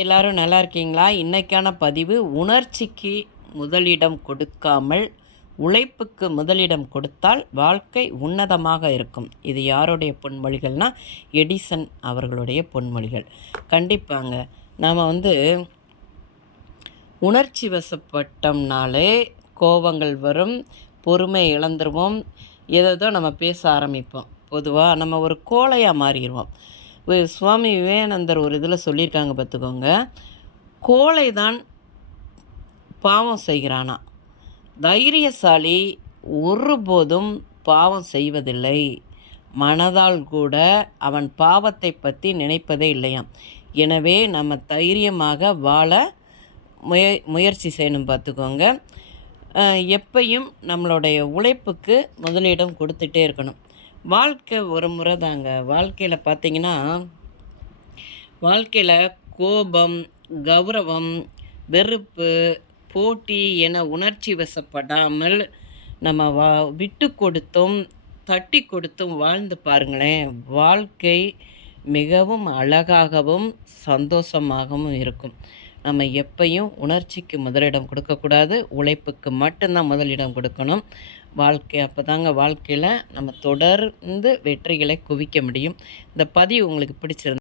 எல்லாரும் நல்லா இருக்கீங்களா? இன்னைக்கான பதிவு உணர்ச்சிக்கு முதலிடம் கொடுக்காமல் உழைப்புக்கு முதலிடம் கொடுத்தால் வாழ்க்கை உன்னதமாக இருக்கும். இது யாருடைய பொன்மொழிகள்னா, எடிசன் அவர்களுடைய பொன்மொழிகள். கண்டிப்பாங்க. நாம் உணர்ச்சி வசப்பட்டோம்னாலே கோபங்கள் வரும், பொறுமை இழந்துருவோம், ஏதோ நம்ம பேச ஆரம்பிப்போம். பொதுவாக நம்ம ஒரு கோழையாக மாறிடுவோம். சுவாமி விவேகானந்தர் ஒரு இதில் சொல்லியிருக்காங்க பார்த்துக்கோங்க, கோழை தான் பாவம் செய்கிறானா, தைரியசாலி ஒருபோதும் பாவம் செய்வதில்லை, மனதால் கூட அவன் பாவத்தை பற்றி நினைப்பதே இல்லையாம். எனவே நம்ம தைரியமாக வாழ முயற்சி செய்யணும் பார்த்துக்கோங்க. எப்பையும் நம்மளுடைய உழைப்புக்கு முதலிடம் கொடுத்துட்டே இருக்கணும். வாழ்க்கை ஒரு முறை தாங்க. வாழ்க்கையில் பார்த்திங்கன்னா, வாழ்க்கையில் கோபம், கௌரவம், வெறுப்பு, போட்டி என உணர்ச்சி வசப்படாமல் நம்ம விட்டு கொடுத்தும் தட்டி கொடுத்தும் வாழ்ந்து பாருங்களேன், வாழ்க்கை மிகவும் அழகாகவும் சந்தோஷமாகவும் இருக்கும். நம்ம எப்பையும் உணர்ச்சிக்கு முதலிடம் கொடுக்கக்கூடாது, உழைப்புக்கு மட்டும்தான் முதலிடம் கொடுக்கணும். அப்போ தாங்க வாழ்க்கையில் நம்ம தொடர்ந்து வெற்றிகளை குவிக்க முடியும். இந்த பதிவு உங்களுக்கு பிடிச்சிருந்தா